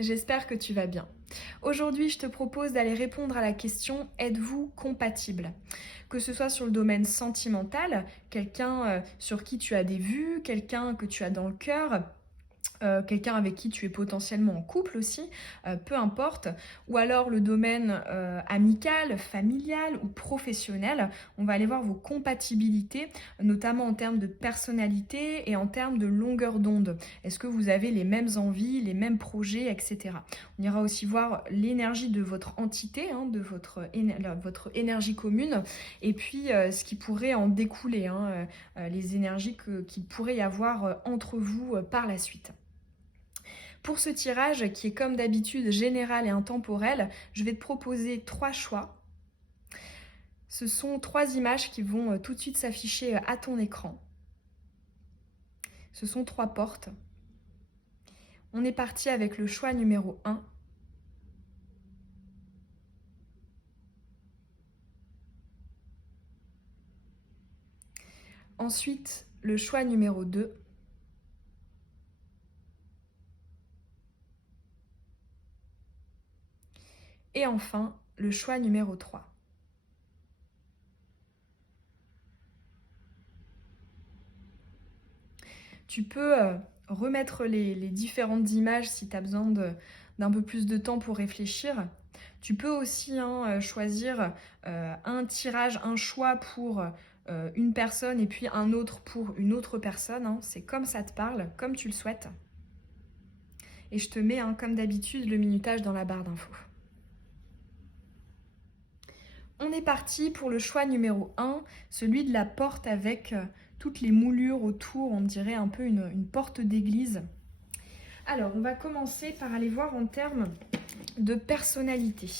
J'espère que tu vas bien. Aujourd'hui, je te propose d'aller répondre à la question: êtes-vous compatible? Que ce soit sur le domaine sentimental, quelqu'un sur qui tu as des vues, quelqu'un que tu as dans le cœur, quelqu'un avec qui tu es potentiellement en couple aussi, peu importe, ou alors le domaine amical, familial ou professionnel. On va aller voir vos compatibilités, notamment en termes de personnalité et en termes de longueur d'onde. Est-ce que vous avez les mêmes envies, les mêmes projets, etc. On ira aussi voir l'énergie de votre entité, hein, de votre énergie commune, et puis ce qui pourrait en découler, hein, les énergies qu'il pourrait y avoir entre vous par la suite. Pour ce tirage, qui est comme d'habitude général et intemporel, je vais te proposer 3 choix. Ce sont 3 images qui vont tout de suite s'afficher à ton écran. Ce sont 3 portes. On est parti avec le choix numéro 1. Ensuite, le choix numéro 2. Et enfin, le choix numéro 3. Tu peux remettre les différentes images si tu as besoin d'un peu plus de temps pour réfléchir. Tu peux aussi choisir un tirage, un choix pour une personne et puis un autre pour une autre personne. Hein. C'est comme ça te parle, comme tu le souhaites. Et je te mets, comme d'habitude, le minutage dans la barre d'infos. On est parti pour le choix numéro 1, celui de la porte avec toutes les moulures autour, on dirait un peu une porte d'église. Alors, on va commencer par aller voir en termes de personnalité.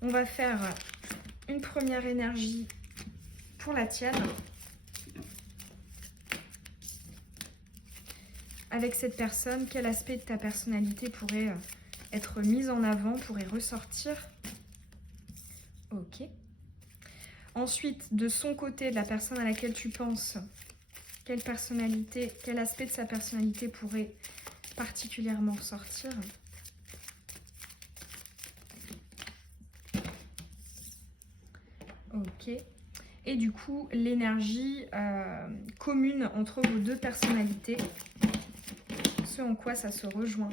On va faire une première énergie pour la tienne. Avec cette personne, quel aspect de ta personnalité pourrait être mis en avant, pourrait ressortir? Ok. Ensuite, de son côté, de la personne à laquelle tu penses, quelle personnalité, quel aspect de sa personnalité pourrait particulièrement ressortir? Ok. Et du coup, l'énergie commune entre vos deux personnalités, ce en quoi ça se rejoint.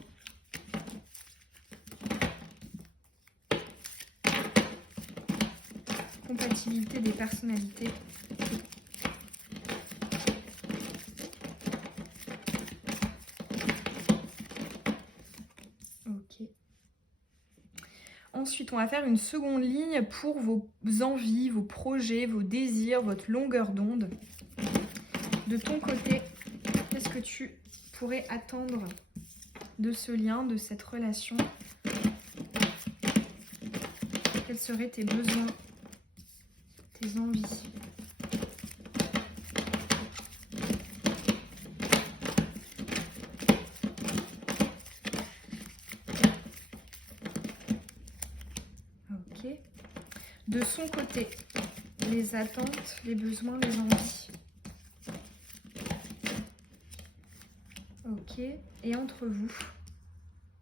Compatibilité des personnalités. Ok. Ensuite, on va faire une seconde ligne pour vos envies, vos projets, vos désirs, votre longueur d'onde. De ton côté, qu'est-ce que tu pourrais attendre de ce lien, de cette relation? Quels seraient tes besoins, tes envies? Ok. De son côté, les attentes, les besoins, les envies. Ok. Et entre vous,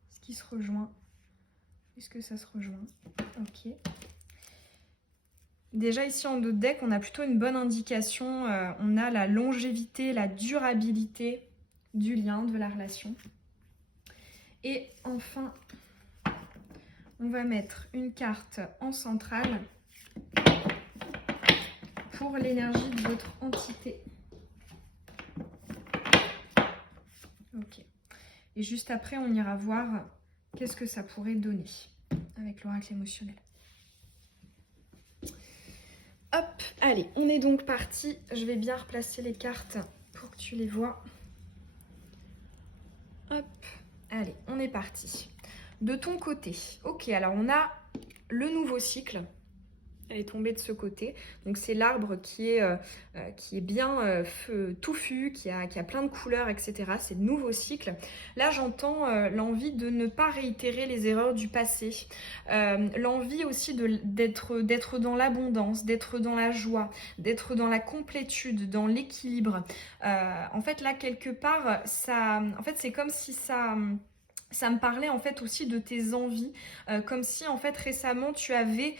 ce qui se rejoint, est-ce que ça se rejoint? Ok. Déjà ici en dos de deck, on a plutôt une bonne indication. On a la longévité, la durabilité du lien, de la relation. Et enfin, on va mettre une carte en centrale pour l'énergie de votre entité. Ok. Et juste après, on ira voir qu'est-ce que ça pourrait donner avec l'oracle émotionnel. Hop, allez, on est donc parti. Je vais bien replacer les cartes pour que tu les vois. Hop, allez, on est parti. De ton côté, ok, alors on a le nouveau cycle. Elle est tombée de ce côté. Donc c'est l'arbre qui est bien touffu, qui a plein de couleurs, etc. C'est le nouveau cycle. Là, j'entends l'envie de ne pas réitérer les erreurs du passé. L'envie aussi d'être dans l'abondance, d'être dans la joie, d'être dans la complétude, dans l'équilibre. En fait, là, quelque part, ça, en fait, c'est comme si Ça me parlait en fait aussi de tes envies, comme si en fait récemment tu avais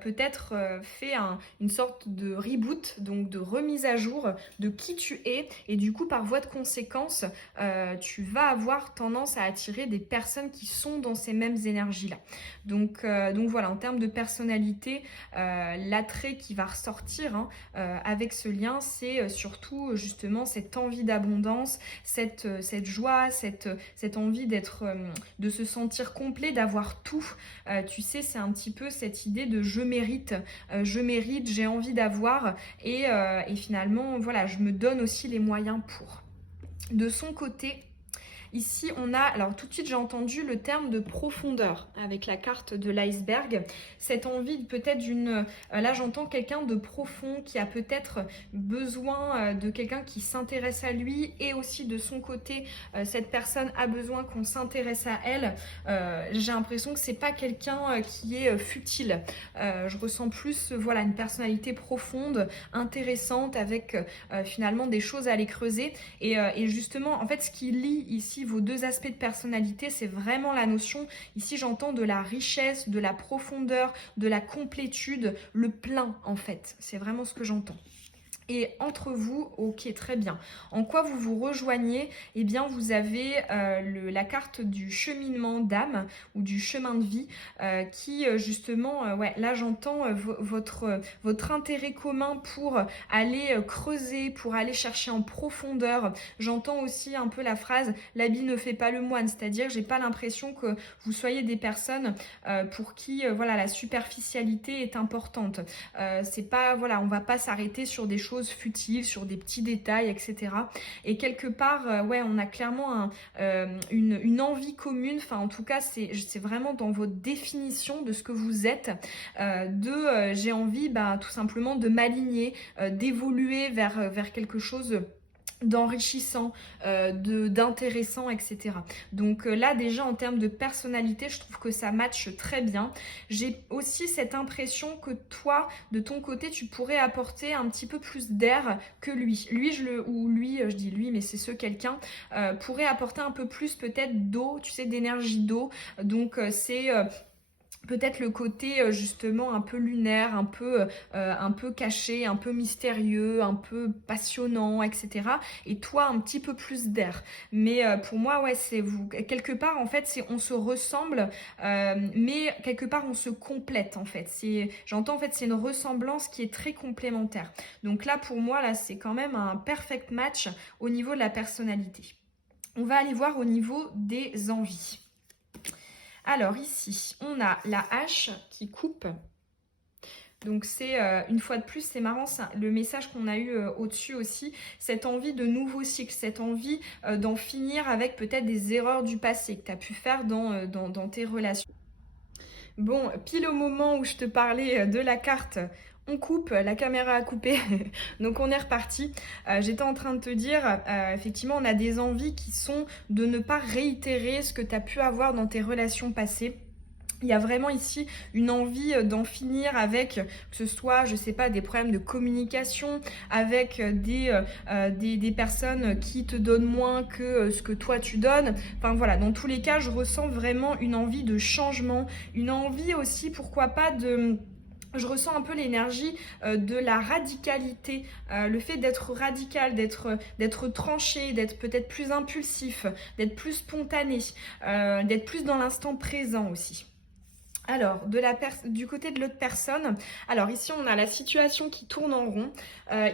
peut-être fait une sorte de reboot, donc de remise à jour de qui tu es, et du coup par voie de conséquence, tu vas avoir tendance à attirer des personnes qui sont dans ces mêmes énergies-là. Donc voilà, en termes de personnalité, l'attrait qui va ressortir avec ce lien, c'est surtout justement cette envie d'abondance, cette joie, cette envie de se sentir complet, d'avoir tout. Tu sais, c'est un petit peu cette idée de je mérite, j'ai envie d'avoir et finalement, voilà, je me donne aussi les moyens pour. De son côté, ici, on a, alors tout de suite j'ai entendu le terme de profondeur avec la carte de l'iceberg. Cette envie peut-être là j'entends quelqu'un de profond qui a peut-être besoin de quelqu'un qui s'intéresse à lui, et aussi de son côté, cette personne a besoin qu'on s'intéresse à elle. J'ai l'impression que c'est pas quelqu'un qui est futile. Je ressens plus, voilà, une personnalité profonde, intéressante, avec finalement des choses à aller creuser. Et justement, en fait, ce qui lie ici vos deux aspects de personnalité, c'est vraiment la notion, ici j'entends de la richesse, de la profondeur, de la complétude, le plein en fait. C'est vraiment ce que j'entends. Et entre vous, ok, très bien. En quoi vous vous rejoignez? Eh bien, vous avez la carte du cheminement d'âme ou du chemin de vie qui, justement, ouais, là j'entends votre intérêt commun pour aller creuser, pour aller chercher en profondeur. J'entends aussi un peu la phrase «l'habit ne fait pas le moine», c'est-à-dire j'ai pas l'impression que vous soyez des personnes pour qui, voilà, la superficialité est importante. C'est pas, voilà, on va pas s'arrêter sur des choses futiles, sur des petits détails, etc. Et quelque part, ouais, on a clairement une envie commune, enfin en tout cas c'est vraiment dans votre définition de ce que vous êtes, j'ai envie tout simplement de m'aligner, d'évoluer vers quelque chose d'enrichissant, d'intéressant, etc. Donc là déjà en termes de personnalité, je trouve que ça matche très bien. J'ai aussi cette impression que toi, de ton côté, tu pourrais apporter un petit peu plus d'air que lui. Je dis lui, mais c'est quelqu'un, pourrait apporter un peu plus peut-être d'eau, tu sais, d'énergie d'eau. Donc c'est peut-être le côté justement un peu lunaire, un peu caché, un peu mystérieux, un peu passionnant, etc. Et toi, un petit peu plus d'air. Mais pour moi, ouais, c'est vous. Quelque part, en fait, on se ressemble, mais quelque part, on se complète, en fait. J'entends, en fait, c'est une ressemblance qui est très complémentaire. Donc là, pour moi, là, c'est quand même un perfect match au niveau de la personnalité. On va aller voir au niveau des envies. Alors ici, on a la hache qui coupe. Donc c'est, une fois de plus, c'est marrant, le message qu'on a eu au-dessus aussi, cette envie de nouveau cycle, cette envie d'en finir avec peut-être des erreurs du passé que tu as pu faire dans tes relations. Bon, pile au moment où je te parlais de la carte, on coupe, la caméra a coupé, donc on est reparti. J'étais en train de te dire, effectivement, on a des envies qui sont de ne pas réitérer ce que tu as pu avoir dans tes relations passées. Il y a vraiment ici une envie d'en finir avec, que ce soit, je sais pas, des problèmes de communication, avec des personnes qui te donnent moins que ce que toi tu donnes. Enfin voilà, dans tous les cas, je ressens vraiment une envie de changement, une envie aussi, pourquoi pas, je ressens un peu l'énergie de la radicalité, le fait d'être radical, d'être tranché, d'être peut-être plus impulsif, d'être plus spontané, d'être plus dans l'instant présent aussi. Alors, du côté de l'autre personne, alors ici on a la situation qui tourne en rond.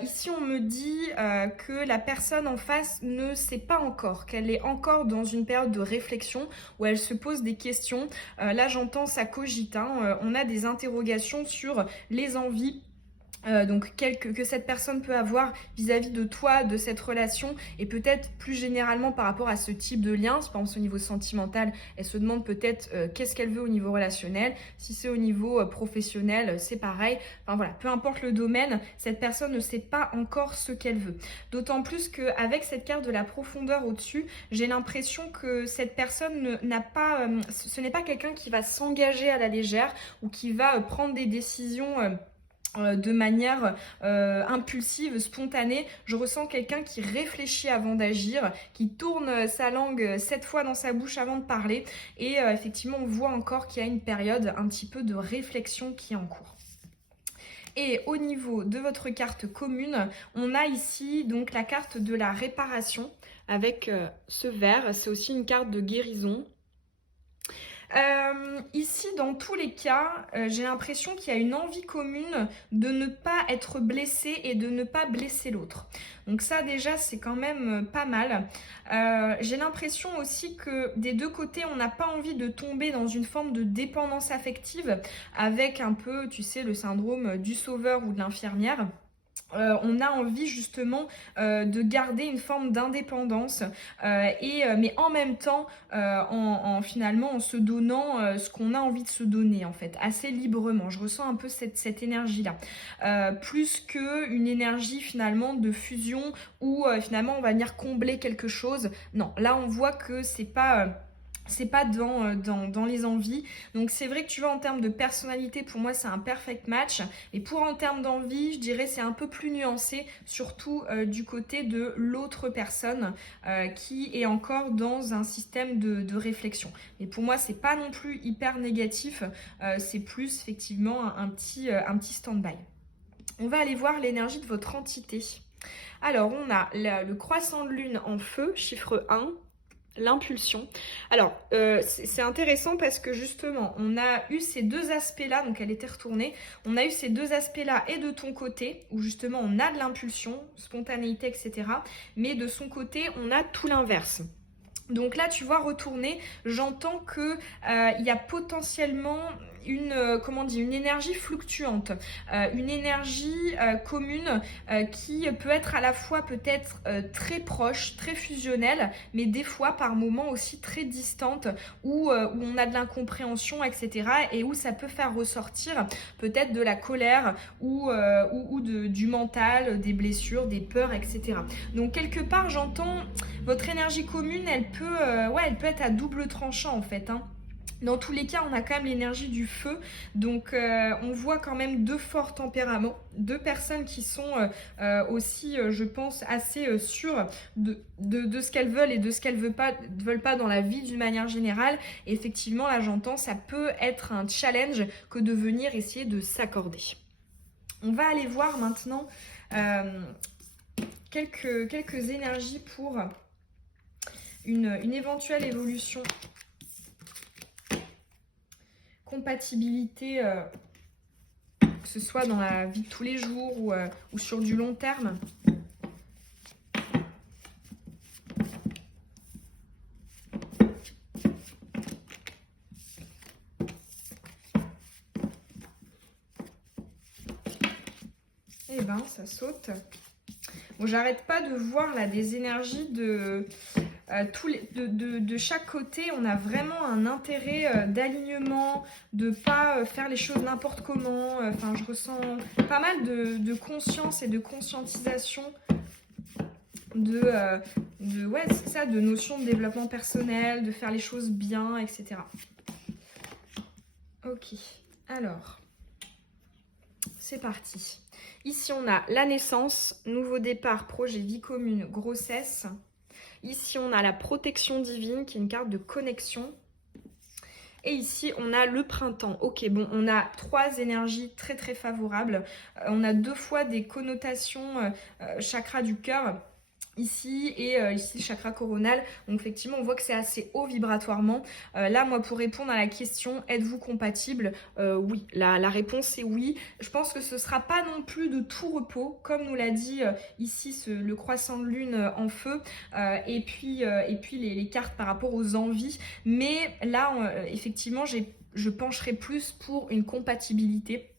Ici on me dit que la personne en face ne sait pas encore, qu'elle est encore dans une période de réflexion où elle se pose des questions. Là j'entends ça cogite, on a des interrogations sur les envies. Donc que cette personne peut avoir vis-à-vis de toi, de cette relation, et peut-être plus généralement par rapport à ce type de lien. Par exemple, au niveau sentimental, elle se demande peut-être qu'est-ce qu'elle veut au niveau relationnel. Si c'est au niveau professionnel, c'est pareil. Enfin voilà, peu importe le domaine, cette personne ne sait pas encore ce qu'elle veut. D'autant plus qu'avec cette carte de la profondeur au-dessus, j'ai l'impression que cette personne n'a pas, ce n'est pas quelqu'un qui va s'engager à la légère ou qui va prendre des décisions de manière impulsive, spontanée. Je ressens quelqu'un qui réfléchit avant d'agir, qui tourne sa langue 7 fois dans sa bouche avant de parler. Et effectivement, on voit encore qu'il y a une période un petit peu de réflexion qui est en cours. Et au niveau de votre carte commune, on a ici donc la carte de la réparation avec ce vert. C'est aussi une carte de guérison. Ici, dans tous les cas, j'ai l'impression qu'il y a une envie commune de ne pas être blessé et de ne pas blesser l'autre. Donc ça, déjà, c'est quand même pas mal. J'ai l'impression aussi que des deux côtés, on n'a pas envie de tomber dans une forme de dépendance affective avec un peu, tu sais, le syndrome du sauveur ou de l'infirmière. On a envie justement de garder une forme d'indépendance mais en même temps finalement en se donnant ce qu'on a envie de se donner en fait assez librement. Je ressens un peu cette énergie là plus qu'une énergie finalement de fusion où finalement on va venir combler quelque chose. Non, là on voit que c'est pas dans les envies. Donc c'est vrai que tu vois en termes de personnalité, pour moi c'est un perfect match. Et pour en termes d'envie, je dirais c'est un peu plus nuancé, surtout du côté de l'autre personne qui est encore dans un système de réflexion. Mais pour moi c'est pas non plus hyper négatif, c'est plus effectivement un petit stand-by. On va aller voir l'énergie de votre entité. Alors on a le croissant de lune en feu, chiffre 1. L'impulsion. Alors, c'est intéressant parce que justement, on a eu ces deux aspects-là, donc elle était retournée, on a eu ces deux aspects-là et de ton côté, où justement on a de l'impulsion, spontanéité, etc. Mais de son côté, on a tout l'inverse. Donc là, tu vois, retourner, j'entends que il y a potentiellement une énergie fluctuante, une énergie commune qui peut être à la fois peut-être très proche, très fusionnelle, mais des fois par moments aussi très distante, où on a de l'incompréhension, etc. et où ça peut faire ressortir peut-être de la colère du mental, des blessures, des peurs, etc. Donc quelque part, j'entends votre énergie commune, elle peut être à double tranchant en fait, hein. Dans tous les cas, on a quand même l'énergie du feu, donc on voit quand même deux forts tempéraments, deux personnes qui sont aussi, je pense, assez sûres de ce qu'elles veulent et de ce qu'elles veulent pas dans la vie d'une manière générale. Et effectivement, là j'entends, ça peut être un challenge que de venir essayer de s'accorder. On va aller voir maintenant quelques énergies pour une éventuelle évolution, compatibilité, que ce soit dans la vie de tous les jours ou sur du long terme. Eh ben, ça saute. Bon, j'arrête pas de voir là des énergies de chaque côté. On a vraiment un intérêt d'alignement, de pas faire les choses n'importe comment. Enfin, je ressens pas mal de conscience et de conscientisation c'est ça, de notions de développement personnel, de faire les choses bien, etc. Ok, alors, c'est parti. Ici, on a la naissance, nouveau départ, projet, vie commune, grossesse. Ici, on a la protection divine, qui est une carte de connexion. Et ici, on a le printemps. Ok, bon, on a 3 énergies très très favorables. On a 2 fois des connotations chakra du cœur. Ici et ici le chakra coronal. Donc effectivement on voit que c'est assez haut vibratoirement. Là moi pour répondre à la question êtes-vous compatible, oui, la réponse est oui. Je pense que ce sera pas non plus de tout repos comme nous l'a dit ici le croissant de lune en feu et puis les cartes par rapport aux envies. Mais là effectivement je pencherai plus pour une compatibilité.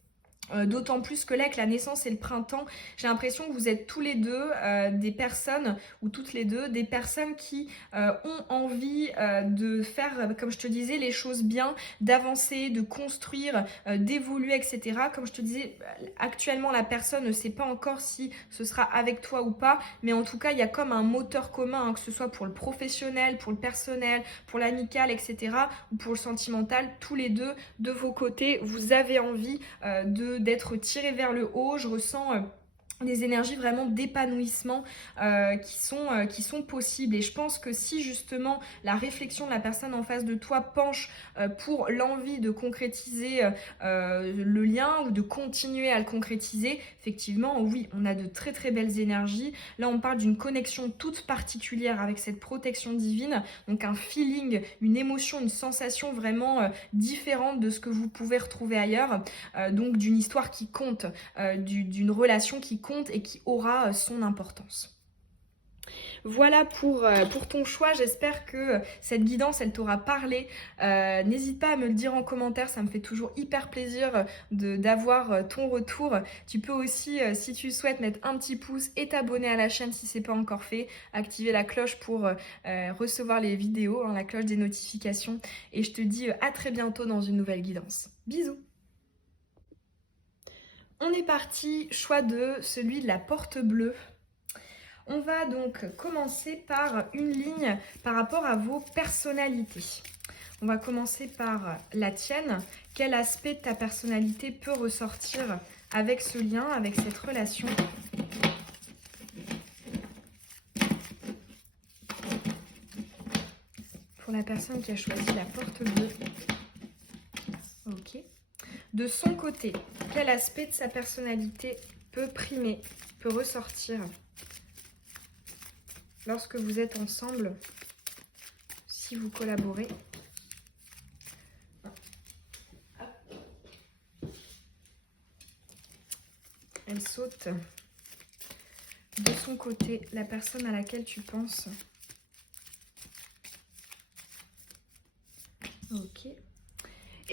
D'autant plus que là, avec la naissance et le printemps, j'ai l'impression que vous êtes tous les deux des personnes, ou toutes les deux, des personnes qui ont envie de faire, comme je te disais, les choses bien, d'avancer, de construire, d'évoluer, etc. Comme je te disais, actuellement, la personne ne sait pas encore si ce sera avec toi ou pas, mais en tout cas, il y a comme un moteur commun, hein, que ce soit pour le professionnel, pour le personnel, pour l'amical, etc., ou pour le sentimental, tous les deux, de vos côtés, vous avez envie de d'être tiré vers le haut, je ressens des énergies vraiment d'épanouissement qui sont possibles. Et je pense que si justement la réflexion de la personne en face de toi penche pour l'envie de concrétiser le lien ou de continuer à le concrétiser, effectivement, oui, on a de très très belles énergies. Là, on parle d'une connexion toute particulière avec cette protection divine, donc un feeling, une émotion, une sensation vraiment différente de ce que vous pouvez retrouver ailleurs, donc d'une histoire qui compte, d'une relation qui compte et qui aura son importance. Voilà pour ton choix, j'espère que cette guidance elle t'aura parlé. N'hésite pas à me le dire en commentaire, ça me fait toujours hyper plaisir d'avoir ton retour. Tu peux aussi, si tu souhaites, mettre un petit pouce et t'abonner à la chaîne si c'est pas encore fait, activer la cloche pour recevoir les vidéos, la cloche des notifications, et je te dis à très bientôt dans une nouvelle guidance. Bisous. On est parti, choix 2, celui de la porte bleue. On va donc commencer par une ligne par rapport à vos personnalités. On va commencer par la tienne. Quel aspect de ta personnalité peut ressortir avec ce lien, avec cette relation ? Pour la personne qui a choisi la porte bleue. Ok. De son côté, quel aspect de sa personnalité peut primer, peut ressortir lorsque vous êtes ensemble, si vous collaborez? Elle saute. De son côté, la personne à laquelle tu penses. Ok.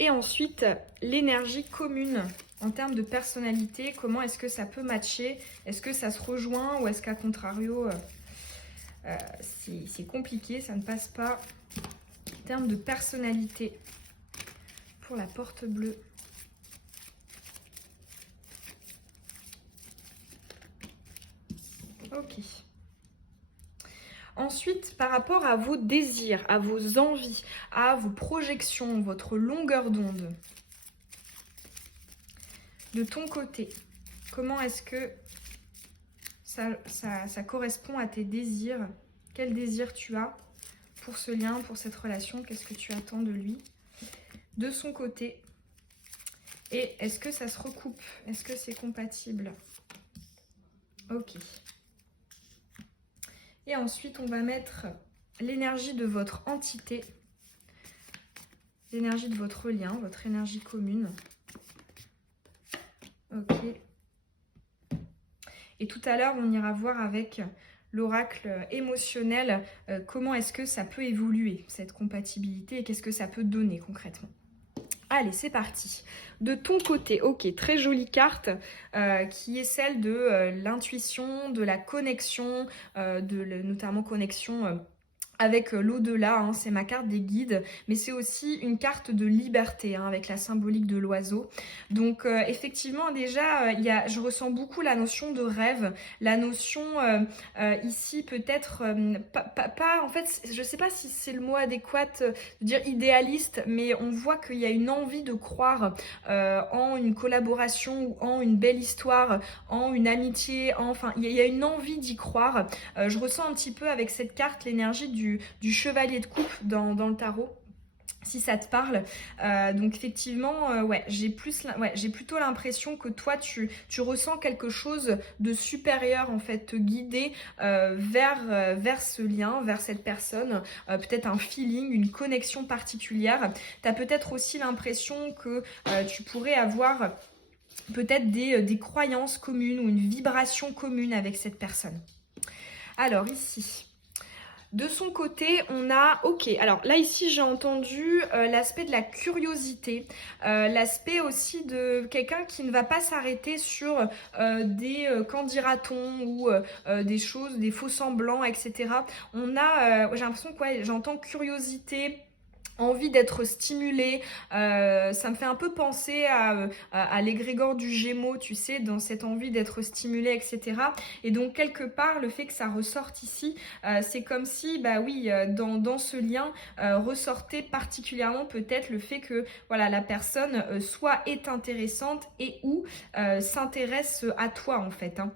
Et ensuite, l'énergie commune en termes de personnalité. Comment est-ce que ça peut matcher? Est-ce que ça se rejoint ou est-ce qu'à contrario, c'est compliqué, ça ne passe pas? En termes de personnalité pour la porte bleue. Ok. Ensuite, par rapport à vos désirs, à vos envies, à vos projections, votre longueur d'onde, de ton côté, comment est-ce que ça correspond à tes désirs? Quel désir tu as pour ce lien, pour cette relation? Qu'est-ce que tu attends de lui? De son côté. Et est-ce que ça se recoupe? Est-ce que c'est compatible? Ok. Et ensuite, on va mettre l'énergie de votre entité, l'énergie de votre lien, votre énergie commune. Ok. Et tout à l'heure, on ira voir avec l'oracle émotionnel comment est-ce que ça peut évoluer, cette compatibilité, et qu'est-ce que ça peut donner concrètement. Allez, c'est parti. De ton côté, ok, très jolie carte qui est celle de l'intuition, de la connexion, notamment connexion avec l'au-delà, c'est ma carte des guides, mais c'est aussi une carte de liberté avec la symbolique de l'oiseau. Donc effectivement déjà, je ressens beaucoup la notion de rêve, la notion ici peut-être pas, en fait, je sais pas si c'est le mot adéquat de dire idéaliste, mais on voit qu'il y a une envie de croire en une collaboration ou en une belle histoire, en une amitié, enfin il y a une envie d'y croire. Je ressens un petit peu avec cette carte l'énergie du chevalier de coupe dans le tarot, si ça te parle. Donc effectivement, j'ai plutôt l'impression que toi tu ressens quelque chose de supérieur en fait, te guider vers ce lien, vers cette personne, peut-être un feeling, une connexion particulière. Tu as peut-être aussi l'impression que tu pourrais avoir peut-être des croyances communes ou une vibration commune avec cette personne. Alors ici, de son côté, on a, ok, alors là ici j'ai entendu l'aspect de la curiosité, l'aspect aussi de quelqu'un qui ne va pas s'arrêter sur des qu'en dira-t-on ou des choses, des faux semblants, etc. On a, j'ai l'impression que j'entends curiosité, envie d'être stimulé. Ça me fait un peu penser à l'égrégore du Gémeaux, tu sais, dans cette envie d'être stimulé, etc. Et donc, quelque part, le fait que ça ressorte ici, c'est comme si, bah oui, dans ce lien, ressortait particulièrement peut-être le fait que, voilà, la personne soit est intéressante et ou s'intéresse à toi, en fait, hein.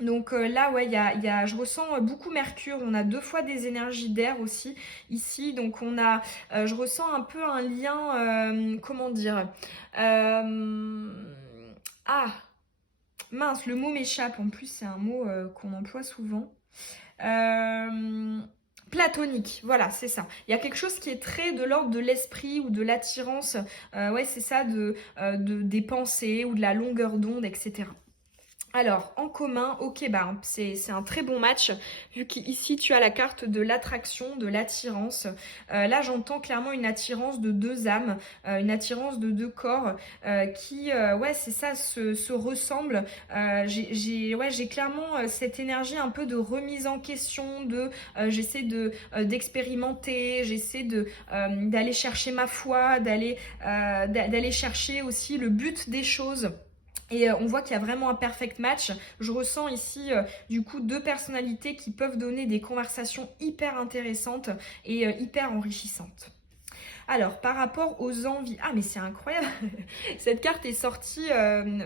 Donc là, ouais, je ressens beaucoup Mercure. On a deux fois des énergies d'air aussi ici. Donc je ressens un peu un lien, comment dire euh, Ah, mince, le mot m'échappe. En plus, c'est un mot qu'on emploie souvent. Euh, Platonique, voilà, c'est ça. Il y a quelque chose qui est très de l'ordre de l'esprit ou de l'attirance. Ouais, c'est ça, des pensées ou de la longueur d'onde, etc. Alors, en commun, ok, bah, c'est un très bon match, vu qu'ici tu as la carte de l'attraction, de l'attirance. Là, j'entends clairement une attirance de deux âmes, une attirance de deux corps ouais, c'est ça, se ressemblent. Ouais, j'ai clairement cette énergie un peu de remise en question, j'essaie d'expérimenter, j'essaie d'aller chercher ma foi, d'aller chercher aussi le but des choses. Et on voit qu'il y a vraiment un perfect match. Je ressens ici du coup deux personnalités qui peuvent donner des conversations hyper intéressantes et hyper enrichissantes. Alors, par rapport aux envies, ah mais c'est incroyable, cette carte est sortie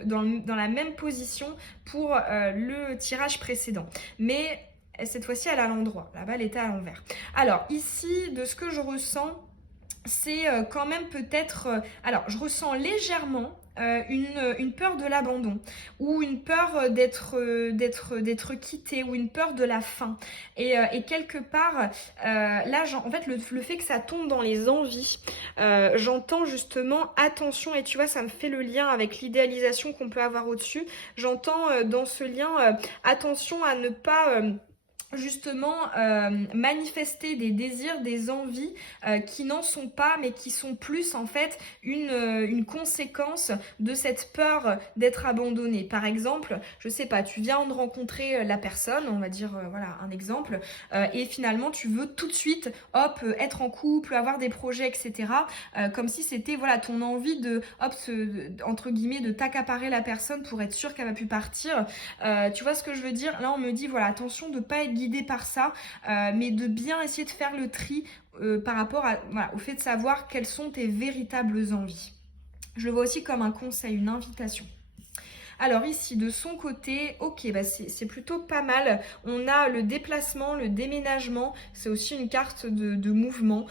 dans la même position pour le tirage précédent. Mais cette fois-ci, elle est à l'endroit, la balle était à l'envers. Alors, ici, de ce que je ressens, c'est quand même peut-être... alors, je ressens légèrement une peur de l'abandon ou une peur d'être quitté ou une peur de la fin. Et quelque part, là, en fait, le fait que ça tombe dans les envies, j'entends justement attention, et tu vois, ça me fait le lien avec l'idéalisation qu'on peut avoir au-dessus. J'entends dans ce lien attention à ne pas... justement manifester des désirs, des envies qui n'en sont pas, mais qui sont plus en fait une conséquence de cette peur d'être abandonné. Par exemple, je sais pas, tu viens de rencontrer la personne, on va dire, voilà, un exemple, et finalement tu veux tout de suite, hop, être en couple, avoir des projets, etc. Comme si c'était, voilà, ton envie de, hop, entre guillemets, de t'accaparer la personne pour être sûr qu'elle va plus partir. Tu vois ce que je veux dire? Là, on me dit, voilà, attention de pas être guidé par ça, mais de bien essayer de faire le tri par rapport voilà, au fait de savoir quelles sont tes véritables envies. Je le vois aussi comme un conseil, une invitation. Alors ici, de son côté, ok, bah c'est plutôt pas mal. On a le déplacement, le déménagement. C'est aussi une carte de mouvement,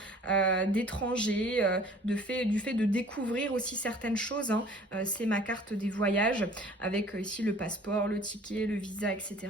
d'étranger, du fait de découvrir aussi certaines choses, hein. C'est ma carte des voyages, avec ici le passeport, le ticket, le visa, etc.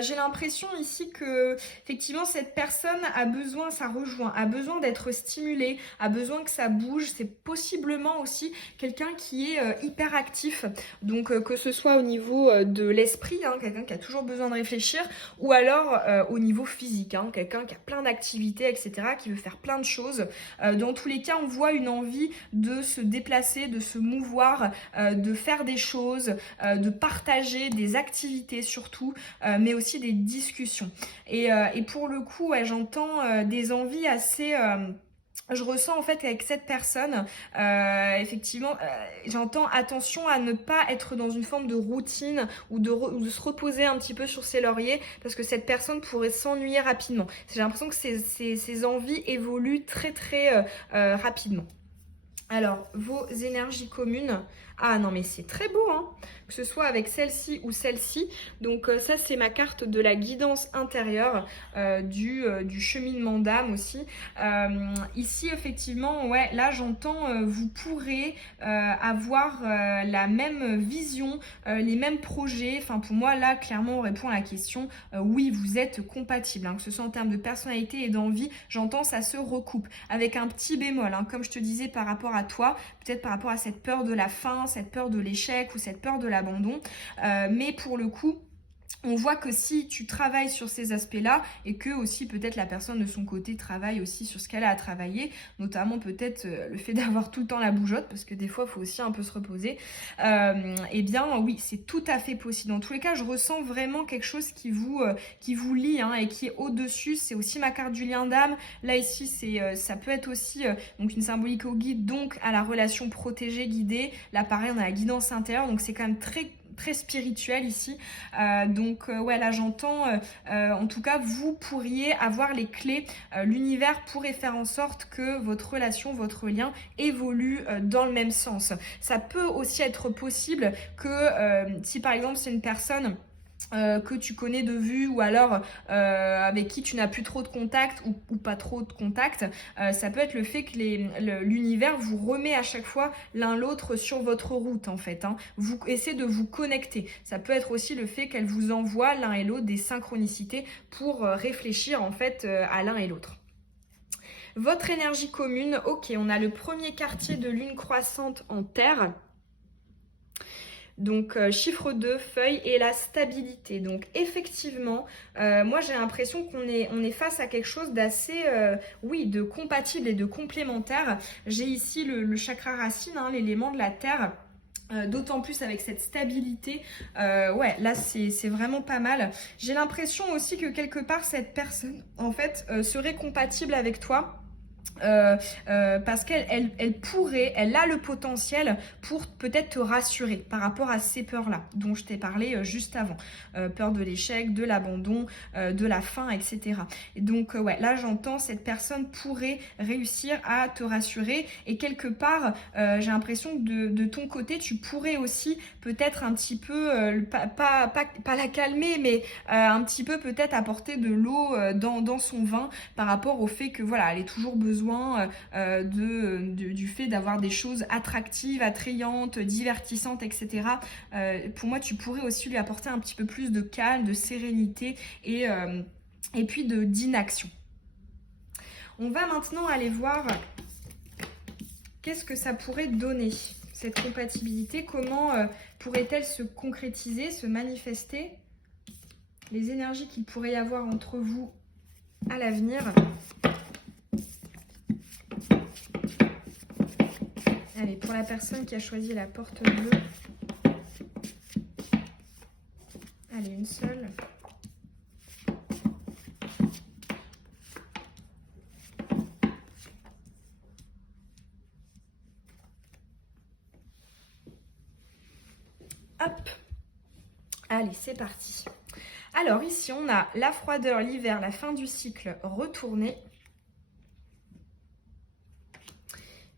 J'ai l'impression ici que effectivement cette personne a besoin, ça rejoint, a besoin d'être stimulée, a besoin que ça bouge. C'est possiblement aussi quelqu'un qui est hyper actif, donc que ce soit au niveau de l'esprit, hein, quelqu'un qui a toujours besoin de réfléchir, ou alors au niveau physique, hein, quelqu'un qui a plein d'activités, etc., qui veut faire plein de choses. Dans tous les cas, on voit une envie de se déplacer, de se mouvoir, de faire des choses, de partager des activités surtout. Mais aussi des discussions. Et pour le coup, ouais, j'entends des envies assez... je ressens en fait avec cette personne, effectivement, j'entends attention à ne pas être dans une forme de routine ou ou de se reposer un petit peu sur ses lauriers, parce que cette personne pourrait s'ennuyer rapidement. J'ai l'impression que ces envies évoluent très très rapidement. Alors, vos énergies communes. Ah non, mais c'est très beau, hein, que ce soit avec celle-ci ou celle-ci. Donc ça, c'est ma carte de la guidance intérieure, du cheminement d'âme aussi. Ici, effectivement, ouais, là, j'entends, vous pourrez avoir la même vision, les mêmes projets. Enfin, pour moi, là, clairement, on répond à la question, oui, vous êtes compatibles, hein, que ce soit en termes de personnalité et d'envie. J'entends, ça se recoupe. Avec un petit bémol, hein, comme je te disais, par rapport à toi, peut-être par rapport à cette peur de la fin, cette peur de l'échec ou cette peur de l'abandon. Mais pour le coup, On voit que si tu travailles sur ces aspects-là et que aussi peut-être la personne de son côté travaille aussi sur ce qu'elle a à travailler, notamment peut-être le fait d'avoir tout le temps la bougeotte, parce que des fois il faut aussi un peu se reposer, eh bien oui, c'est tout à fait possible. Dans tous les cas, je ressens vraiment quelque chose qui vous lie hein, et qui est au-dessus. C'est aussi ma carte du lien d'âme. Là ici, ça peut être aussi donc une symbolique au guide, donc à la relation protégée, guidée. Là pareil, on a la guidance intérieure, donc c'est quand même très spirituel ici. Ouais, là j'entends, en tout cas, vous pourriez avoir les clés. L'univers pourrait faire en sorte que votre relation, votre lien évolue dans le même sens. Ça peut aussi être possible que si par exemple c'est une personne que tu connais de vue ou alors avec qui tu n'as plus trop de contact ou pas trop de contact, ça peut être le fait que l'univers vous remet à chaque fois l'un l'autre sur votre route en fait. Hein. Vous essayez de vous connecter. Ça peut être aussi le fait qu'elle vous envoie l'un et l'autre des synchronicités pour réfléchir en fait à l'un et l'autre. Votre énergie commune, ok, on a le premier quartier de lune croissante en terre. Donc chiffre 2, feuille et la stabilité. Donc effectivement, moi j'ai l'impression qu'on est face à quelque chose d'assez, oui, de compatible et de complémentaire. J'ai ici le chakra racine, hein, l'élément de la terre. D'autant plus avec cette stabilité, ouais, là c'est vraiment pas mal. J'ai l'impression aussi que quelque part cette personne, en fait, serait compatible avec toi. Parce qu'elle pourrait, elle a le potentiel pour peut-être te rassurer par rapport à ces peurs-là dont je t'ai parlé juste avant. Peur de l'échec, de l'abandon, de la faim, etc. Et donc, ouais, là j'entends cette personne pourrait réussir à te rassurer et quelque part, j'ai l'impression que de ton côté, tu pourrais aussi peut-être un petit peu, pas la calmer, mais un petit peu peut-être apporter de l'eau dans son vin par rapport au fait que voilà, elle ait toujours besoin du fait d'avoir des choses attractives, attrayantes, divertissantes, etc. Pour moi, tu pourrais aussi lui apporter un petit peu plus de calme, de sérénité et puis d'inaction. On va maintenant aller voir qu'est-ce que ça pourrait donner, cette compatibilité, comment pourrait-elle se concrétiser, se manifester, les énergies qu'il pourrait y avoir entre vous à l'avenir. Allez, pour la personne qui a choisi la porte bleue, allez, une seule. Hop. Allez, c'est parti. Alors ici, on a la froideur, l'hiver, la fin du cycle retourné.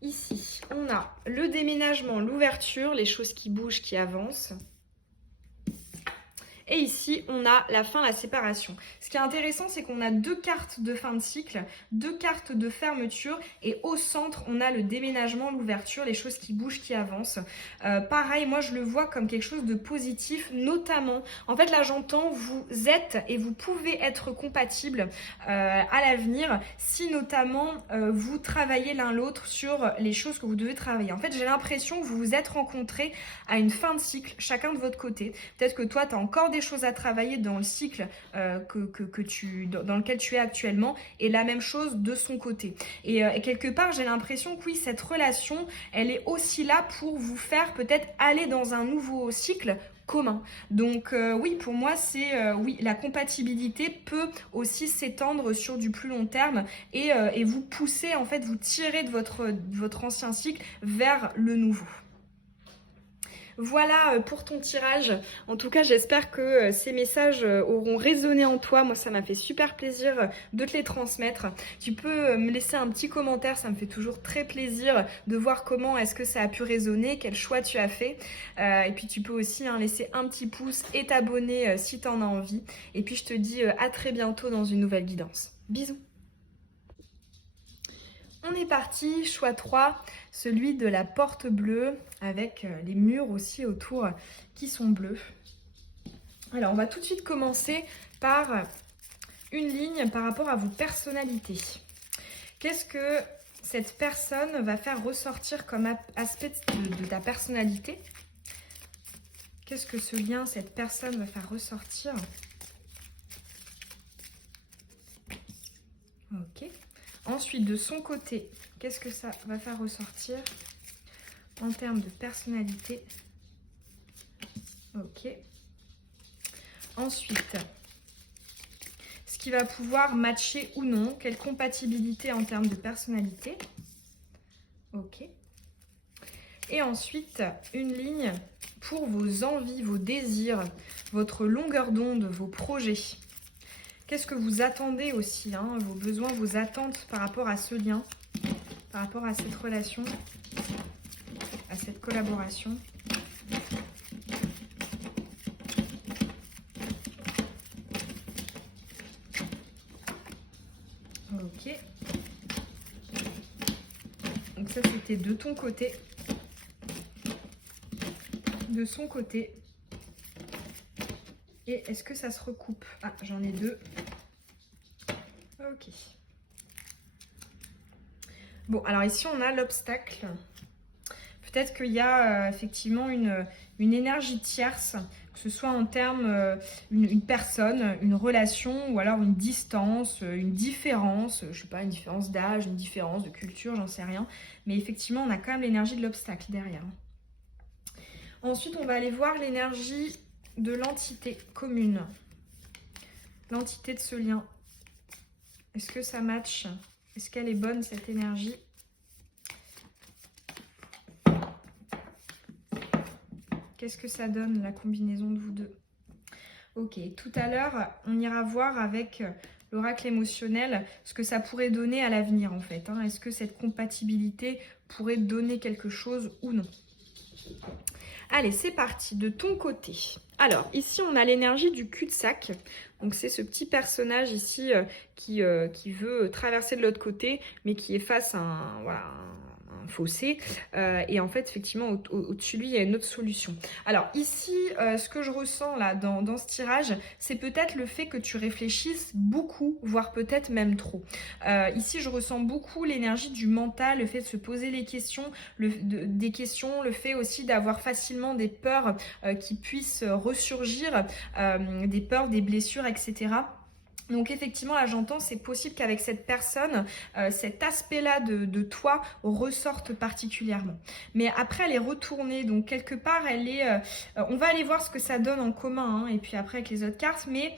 Ici, on a le déménagement, l'ouverture, les choses qui bougent, qui avancent. Et ici, on a la fin, la séparation. Ce qui est intéressant, c'est qu'on a deux cartes de fin de cycle, deux cartes de fermeture. Et au centre, on a le déménagement, l'ouverture, les choses qui bougent, qui avancent. Pareil, moi, je le vois comme quelque chose de positif, notamment. En fait, là, j'entends, vous êtes et vous pouvez être compatibles à l'avenir si notamment vous travaillez l'un l'autre sur les choses que vous devez travailler. En fait, j'ai l'impression que vous vous êtes rencontrés à une fin de cycle, chacun de votre côté. Peut-être que toi, tu as encore des choses à travailler dans le cycle dans lequel tu es actuellement et la même chose de son côté. Et quelque part, j'ai l'impression que oui, cette relation, elle est aussi là pour vous faire peut-être aller dans un nouveau cycle commun. Donc oui, pour moi, oui, la compatibilité peut aussi s'étendre sur du plus long terme et vous pousser, en fait, vous tirer de votre ancien cycle vers le nouveau. Voilà pour ton tirage. En tout cas, j'espère que ces messages auront résonné en toi. Moi, ça m'a fait super plaisir de te les transmettre. Tu peux me laisser un petit commentaire, ça me fait toujours très plaisir de voir comment est-ce que ça a pu résonner, quel choix tu as fait. Et puis, tu peux aussi laisser un petit pouce et t'abonner si tu en as envie. Et puis, je te dis à très bientôt dans une nouvelle guidance. Bisous! On est parti, choix 3, celui de la porte bleue avec les murs aussi autour qui sont bleus. Alors on va tout de suite commencer par une ligne par rapport à vos personnalités. Qu'est-ce que cette personne va faire ressortir comme aspect de ta personnalité Qu'est-ce que ce lien, cette personne va faire ressortir? Ok. Ensuite, de son côté, qu'est-ce que ça va faire ressortir en termes de personnalité? Ok. Ensuite, ce qui va pouvoir matcher ou non, quelle compatibilité en termes de personnalité? Ok. Et ensuite, une ligne pour vos envies, vos désirs, votre longueur d'onde, vos projets. Qu'est-ce que vous attendez aussi, hein, vos besoins, vos attentes par rapport à ce lien, par rapport à cette relation, à cette collaboration. Ok. Donc ça, c'était de ton côté. De son côté. Et est-ce que ça se recoupe? Ah, j'en ai deux. Ok. Bon, alors ici, on a l'obstacle. Peut-être qu'il y a effectivement une énergie tierce, que ce soit en termes une personne, une relation, ou alors une distance, une différence, je ne sais pas, une différence d'âge, une différence de culture, j'en sais rien. Mais effectivement, on a quand même l'énergie de l'obstacle derrière. Ensuite, on va aller voir l'énergie de l'entité commune. L'entité de ce lien. Est-ce que ça match? Est-ce qu'elle est bonne, cette énergie? Qu'est-ce que ça donne, la combinaison de vous deux? Ok, tout à l'heure, on ira voir avec l'oracle émotionnel ce que ça pourrait donner à l'avenir, en fait. Hein. Est-ce que cette compatibilité pourrait donner quelque chose ou non? Allez, c'est parti, de ton côté. Alors, ici, on a l'énergie du cul-de-sac. Donc, c'est ce petit personnage ici qui veut traverser de l'autre côté, mais qui est face à un fossé. Et en fait, effectivement, au-dessus de lui, il y a une autre solution. Alors, ici, ce que je ressens là dans ce tirage, c'est peut-être le fait que tu réfléchisses beaucoup, voire peut-être même trop. Ici, je ressens beaucoup l'énergie du mental, le fait de se poser les questions, des questions, le fait aussi d'avoir facilement des peurs qui puissent ressurgir, des peurs, des blessures, etc. Donc effectivement, là j'entends, c'est possible qu'avec cette personne, cet aspect-là de toi ressorte particulièrement. Mais après, elle est retournée, donc quelque part, elle est... on va aller voir ce que ça donne en commun, hein, et puis après avec les autres cartes, mais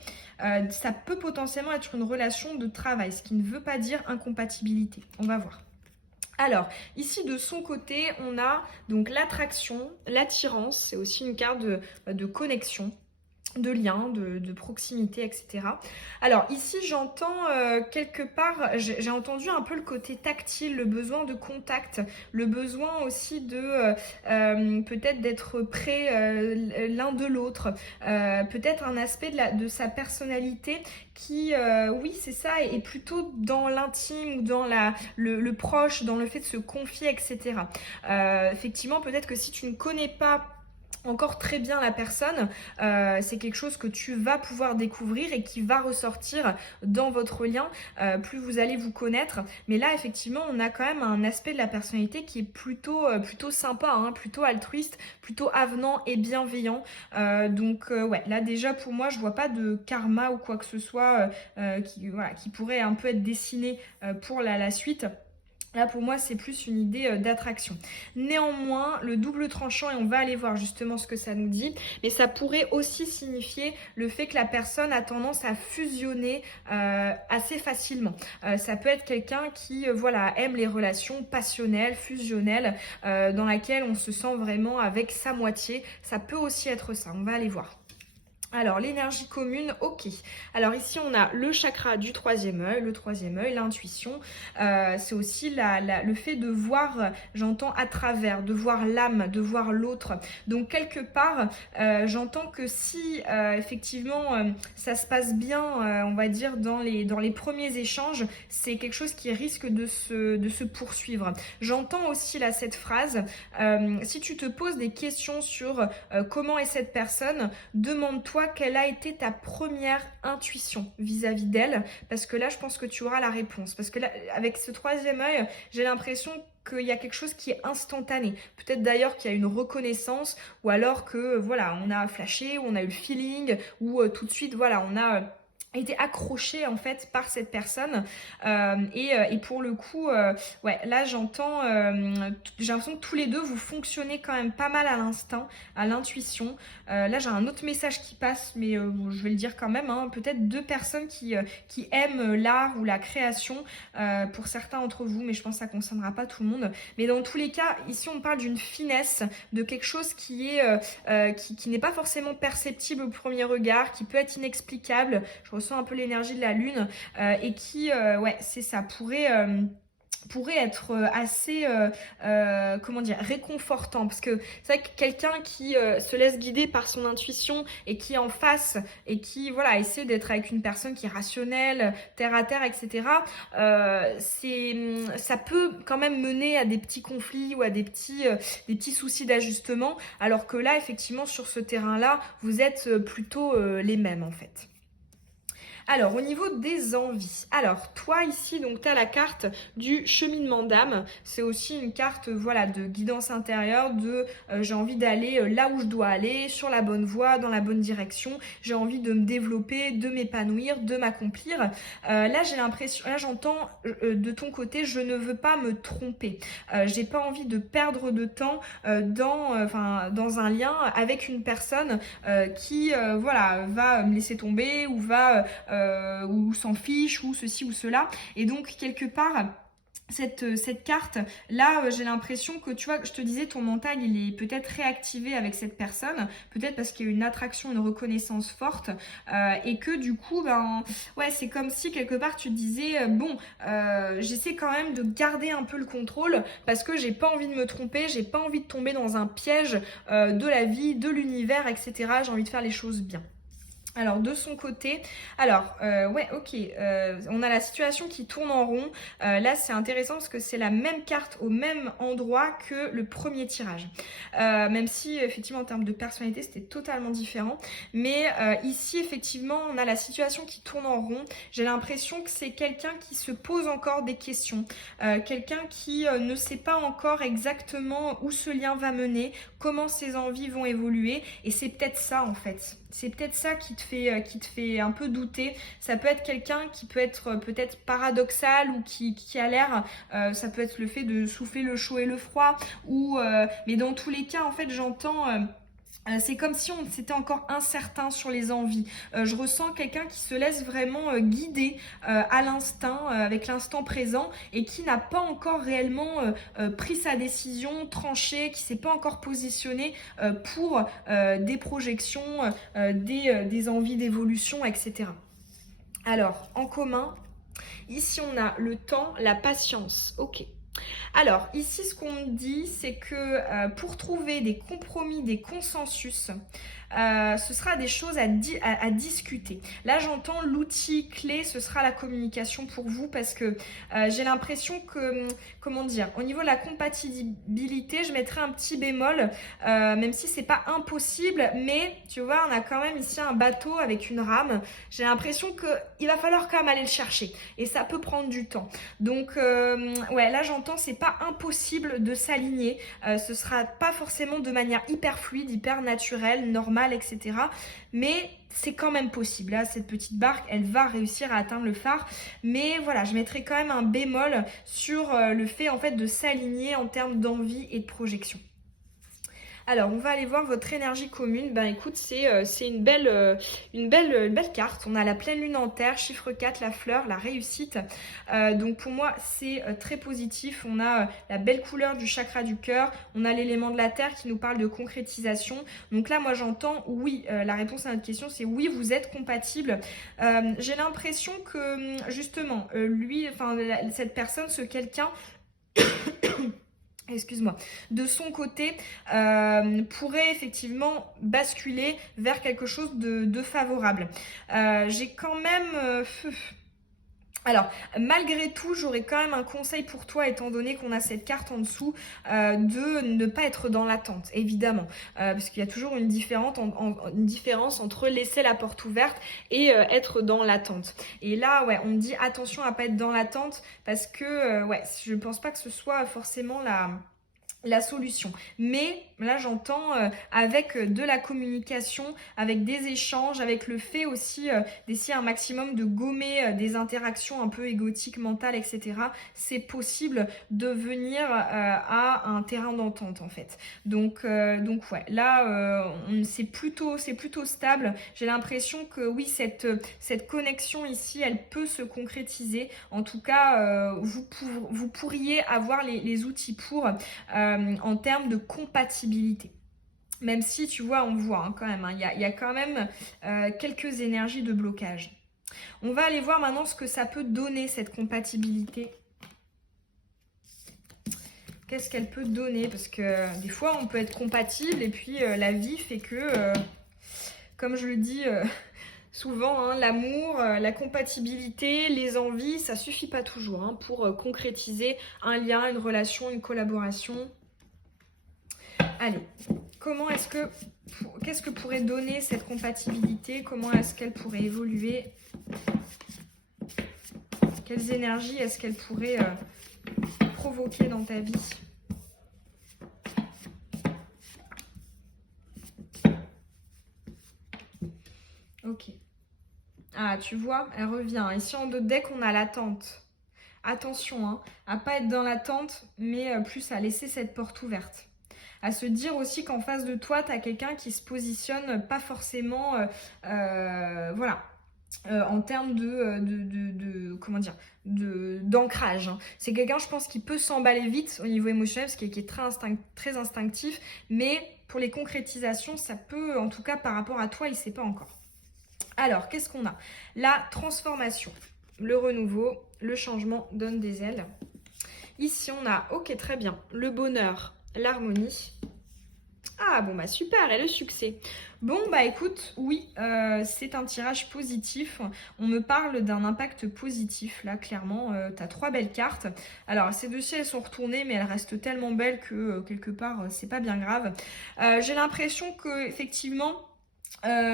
ça peut potentiellement être une relation de travail, ce qui ne veut pas dire incompatibilité. On va voir. Alors, ici de son côté, on a donc l'attraction, l'attirance, c'est aussi une carte de connexion, de lien, de proximité, etc. Alors ici j'entends quelque part, j'ai entendu un peu le côté tactile, le besoin de contact, le besoin aussi de peut-être d'être près l'un de l'autre, peut-être un aspect de sa personnalité qui, oui c'est ça, est plutôt dans l'intime ou dans le proche, dans le fait de se confier, etc. Effectivement, peut-être que si tu ne connais pas encore très bien la personne, c'est quelque chose que tu vas pouvoir découvrir et qui va ressortir dans votre lien, plus vous allez vous connaître. Mais là effectivement on a quand même un aspect de la personnalité qui est plutôt sympa, hein, plutôt altruiste, plutôt avenant et bienveillant. Donc ouais, là déjà pour moi je vois pas de karma ou quoi que ce soit qui pourrait un peu être dessiné pour la suite. Là, pour moi, c'est plus une idée d'attraction. Néanmoins, le double tranchant, et on va aller voir justement ce que ça nous dit, mais ça pourrait aussi signifier le fait que la personne a tendance à fusionner assez facilement. Ça peut être quelqu'un qui aime les relations passionnelles, fusionnelles, dans laquelle on se sent vraiment avec sa moitié. Ça peut aussi être ça, on va aller voir. Alors, l'énergie commune, ok. Alors ici, on a le chakra du troisième œil, l'intuition. C'est aussi le fait de voir, j'entends à travers, de voir l'âme, de voir l'autre. Donc, quelque part, j'entends que si, effectivement, ça se passe bien, on va dire, dans les premiers échanges, c'est quelque chose qui risque de se poursuivre. J'entends aussi, là, cette phrase, si tu te poses des questions sur comment est cette personne, demande-toi toi, quelle a été ta première intuition vis-à-vis d'elle? Parce que là, je pense que tu auras la réponse. Parce que là, avec ce troisième œil, j'ai l'impression qu'il y a quelque chose qui est instantané. Peut-être d'ailleurs qu'il y a une reconnaissance, ou alors que voilà, on a flashé, ou on a eu le feeling, ou tout de suite, voilà, on a été accroché en fait par cette personne. Et pour le coup, ouais, là j'entends, j'ai l'impression que tous les deux vous fonctionnez quand même pas mal à l'instinct, à l'intuition. Là j'ai un autre message qui passe, mais je vais le dire quand même, hein, peut-être deux personnes qui aiment l'art ou la création, pour certains d'entre vous, mais je pense que ça ne concernera pas tout le monde. Mais dans tous les cas, ici on parle d'une finesse, de quelque chose qui n'est pas forcément perceptible au premier regard, qui peut être inexplicable. Je ressens un peu l'énergie de la lune, et qui, ouais, c'est ça, pourrait être assez, comment dire, réconfortant, parce que c'est vrai que quelqu'un qui se laisse guider par son intuition et qui est en face et qui, voilà, essaie d'être avec une personne qui est rationnelle, terre à terre, etc., ça peut quand même mener à des petits conflits ou à des petits soucis d'ajustement, alors que là, effectivement, sur ce terrain-là, vous êtes plutôt les mêmes, en fait. Alors, au niveau des envies. Alors, toi ici, donc tu as la carte du cheminement d'âme. C'est aussi une carte, voilà, de guidance intérieure, de j'ai envie d'aller là où je dois aller, sur la bonne voie, dans la bonne direction. J'ai envie de me développer, de m'épanouir, de m'accomplir. Là, j'ai l'impression, là, j'entends de ton côté, je ne veux pas me tromper. J'ai pas envie de perdre de temps dans un lien avec une personne qui, voilà, va me laisser tomber ou ou s'en fiche, ou ceci ou cela. Et donc, quelque part, cette carte, là, j'ai l'impression que, tu vois, je te disais, ton mental, il est peut-être réactivé avec cette personne, peut-être parce qu'il y a une attraction, une reconnaissance forte, et que du coup, ben, ouais, c'est comme si, quelque part, tu te disais, j'essaie quand même de garder un peu le contrôle, parce que j'ai pas envie de me tromper, j'ai pas envie de tomber dans un piège de la vie, de l'univers, etc. J'ai envie de faire les choses bien. Alors de son côté, ouais, ok, on a la situation qui tourne en rond. Là c'est intéressant parce que c'est la même carte au même endroit que le premier tirage. Même si effectivement en termes de personnalité c'était totalement différent. Mais ici effectivement on a la situation qui tourne en rond. J'ai l'impression que c'est quelqu'un qui se pose encore des questions. Quelqu'un qui ne sait pas encore exactement où ce lien va mener, comment ses envies vont évoluer. Et c'est peut-être ça en fait. C'est peut-être ça qui te fait un peu douter. Ça peut être quelqu'un qui peut être peut-être paradoxal ou qui a l'air, ça peut être le fait de souffler le chaud et le froid, mais dans tous les cas, en fait, j'entends... c'est comme si on s'était encore incertain sur les envies. Je ressens quelqu'un qui se laisse vraiment guider à l'instinct, avec l'instant présent, et qui n'a pas encore réellement pris sa décision, tranché, qui s'est pas encore positionné pour des projections, des envies d'évolution, etc. Alors, en commun, ici on a le temps, la patience. Ok. Alors, ici, ce qu'on me dit, c'est que pour trouver des compromis, des consensus, ce sera des choses à discuter. Là, j'entends l'outil clé, ce sera la communication pour vous, parce que j'ai l'impression que, comment dire, au niveau de la compatibilité, je mettrai un petit bémol, même si c'est pas impossible, mais tu vois, on a quand même ici un bateau avec une rame. J'ai l'impression qu'il va falloir quand même aller le chercher, et ça peut prendre du temps. Donc, ouais, là, j'entends, c'est pas impossible de s'aligner. Ce sera pas forcément de manière hyper fluide, hyper naturelle, normale, etc. Mais c'est quand même possible. Là, cette petite barque, elle va réussir à atteindre le phare. Mais voilà, je mettrai quand même un bémol sur le fait en fait de s'aligner en termes d'envie et de projection. Alors, on va aller voir votre énergie commune. Ben écoute, c'est une belle carte. On a la pleine lune en terre, chiffre 4, la fleur, la réussite. Donc pour moi, c'est très positif. On a la belle couleur du chakra du cœur. On a l'élément de la terre qui nous parle de concrétisation. Donc là, moi j'entends oui. La réponse à notre question, c'est oui, vous êtes compatibles. J'ai l'impression que justement, cette personne, ce quelqu'un... excuse-moi, de son côté, pourrait effectivement basculer vers quelque chose de favorable. J'ai quand même... Alors, malgré tout, j'aurais quand même un conseil pour toi, étant donné qu'on a cette carte en dessous, de ne pas être dans l'attente, évidemment. Parce qu'il y a toujours une différence entre laisser la porte ouverte et être dans l'attente. Et là, ouais, on me dit attention à pas être dans l'attente parce que, ouais, je pense pas que ce soit forcément la solution. Mais là, j'entends avec de la communication, avec des échanges, avec le fait aussi d'essayer un maximum de gommer des interactions un peu égotiques, mentales, etc. C'est possible de venir à un terrain d'entente en fait. Donc ouais, là, c'est plutôt stable. J'ai l'impression que oui, cette connexion ici, elle peut se concrétiser. En tout cas, vous pourriez avoir les outils pour en termes de compatibilité. Même si, tu vois, on voit hein, quand même, hein, il y a quand même quelques énergies de blocage. On va aller voir maintenant ce que ça peut donner, cette compatibilité. Qu'est-ce qu'elle peut donner? Parce que des fois, on peut être compatible et puis la vie fait que, comme je le dis souvent, hein, l'amour, la compatibilité, les envies, ça suffit pas toujours hein, pour concrétiser un lien, une relation, une collaboration. Allez, qu'est-ce que pourrait donner cette compatibilité? Comment est-ce qu'elle pourrait évoluer? Quelles énergies est-ce qu'elle pourrait provoquer dans ta vie? Ok. Ah, tu vois, elle revient. Ici en dos de deck, on a l'attente. Attention, hein, à pas être dans l'attente, mais plus à laisser cette porte ouverte. À se dire aussi qu'en face de toi, tu as quelqu'un qui se positionne pas forcément, voilà, en termes comment dire, d'ancrage. Hein. C'est quelqu'un, je pense, qui peut s'emballer vite au niveau émotionnel, parce qu'il est très instinctif, mais pour les concrétisations, ça peut, en tout cas par rapport à toi, il ne sait pas encore. Alors, qu'est-ce qu'on a? La transformation, le renouveau, le changement donne des ailes. Ici, on a, ok, très bien, le bonheur, l'harmonie. Ah bon bah super, et le succès. Bon bah écoute, oui, c'est un tirage positif. On me parle d'un impact positif, là clairement, t'as 3 belles cartes. Alors ces deux-ci elles sont retournées, mais elles restent tellement belles que quelque part c'est pas bien grave. J'ai l'impression que effectivement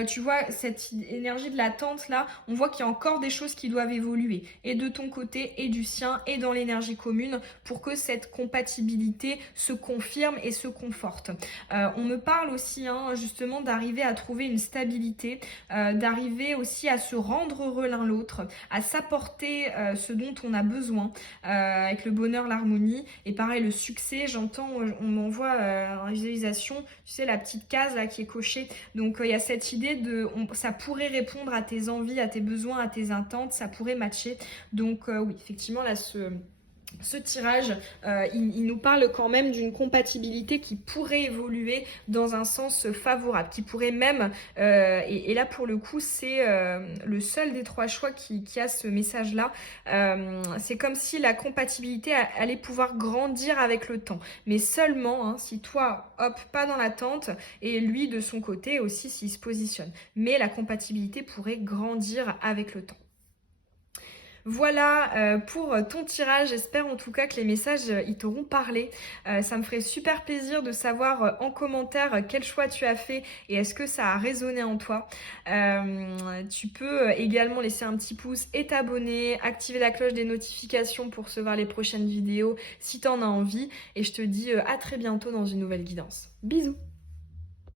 tu vois, cette énergie de l'attente là, on voit qu'il y a encore des choses qui doivent évoluer, et de ton côté, et du sien, et dans l'énergie commune, pour que cette compatibilité se confirme et se conforte. On me parle aussi hein, justement d'arriver à trouver une stabilité, d'arriver aussi à se rendre heureux l'un l'autre, à s'apporter ce dont on a besoin, avec le bonheur, l'harmonie, et pareil le succès, j'entends, on m'envoie en visualisation, tu sais la petite case là qui est cochée, donc il y a cette idée ça pourrait répondre à tes envies, à tes besoins, à tes attentes, ça pourrait matcher. Donc oui, effectivement, là, ce tirage, il nous parle quand même d'une compatibilité qui pourrait évoluer dans un sens favorable, qui pourrait même, et là pour le coup c'est le seul des 3 choix qui a ce message-là, c'est comme si la compatibilité allait pouvoir grandir avec le temps, mais seulement hein, si toi, hop, pas dans l'attente, et lui de son côté aussi s'il se positionne, mais la compatibilité pourrait grandir avec le temps. Voilà pour ton tirage, j'espère en tout cas que les messages ils t'auront parlé. Ça me ferait super plaisir de savoir en commentaire quel choix tu as fait et est-ce que ça a résonné en toi. Tu peux également laisser un petit pouce et t'abonner, activer la cloche des notifications pour recevoir les prochaines vidéos si tu en as envie. Et je te dis à très bientôt dans une nouvelle guidance. Bisous!